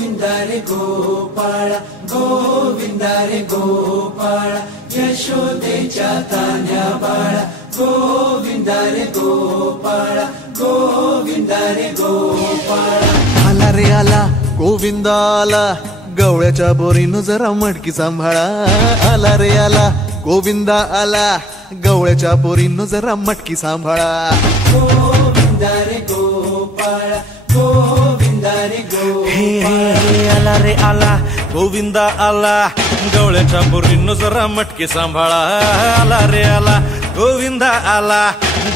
गोविंदा रे गोपाळा गोविंदा रे गोपाळा यशोदेच्या तान्या बाळा गोविंदा रे गोपाळा गोविंदा रे गोपाळा आला रे आला गोविंदा आला गवळ्याच्या बोरीनं जरा मटकी सांभाळा आला रे आला गोविंदा आला गवळ्याच्या बोरीनं जरा मटकी सांभाळा गोविंदा रे गोपाळा गोविंदा रे गोपाळा आला रे आला गोविंदा आला गवळ्याच्या बोरीनं जरा मटकी सांभाळा आला रे आला गोविंदा आला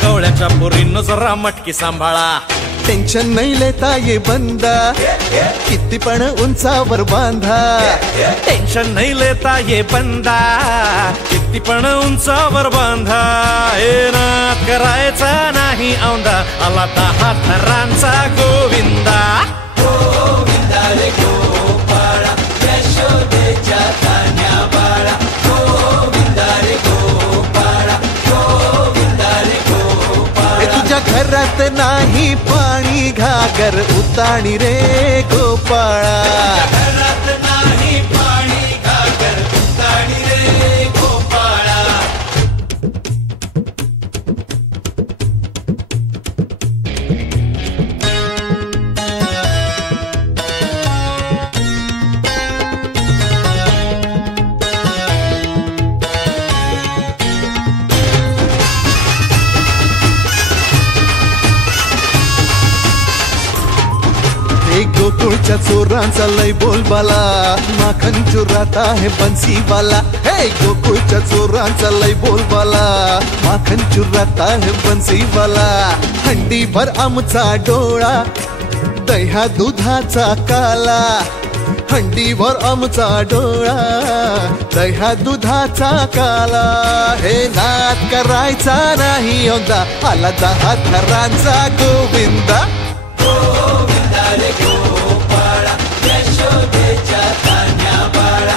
गवळ्याच्या बोरीनं जरा मटकी सांभाळा टेन्शन नाही लेता ये बंदा किती पण उंचावर बांधा टेन्शन नाही लेता ये बंदा किती पण उंचावर बांधा हे नाद करायचा नाही औंधा आला 10 थरांचा गोविंदा गोविंदा रे गोपाळा यशोदेच्या तान्या बाळा गोविंदा रे गोपाळा गोविंदा रे गोपाळा तुझ्या घरात नाही पाणी घागर उताणी रे गोपाळा घरात नाही पाणी घागर उताणी रे गोपाळा गोकुळच्या चोरांचा लय बोलबाला माखन चोरात आहे बन्सीवाला हे गोकुळच्या चोरांचा लय बोलबाला माखन चोरात आहे बन्सीवाला हंडीभर आमचा डोळा दह्या दुधाचा काला हंडीभर आमचा डोळा दह्या दुधाचा काला हे नाद करायचा नाही औंधा आला 10 थरांचा गोविंदा गोविंदा रे गोपाळा यशोदेच्या तान्या बाळा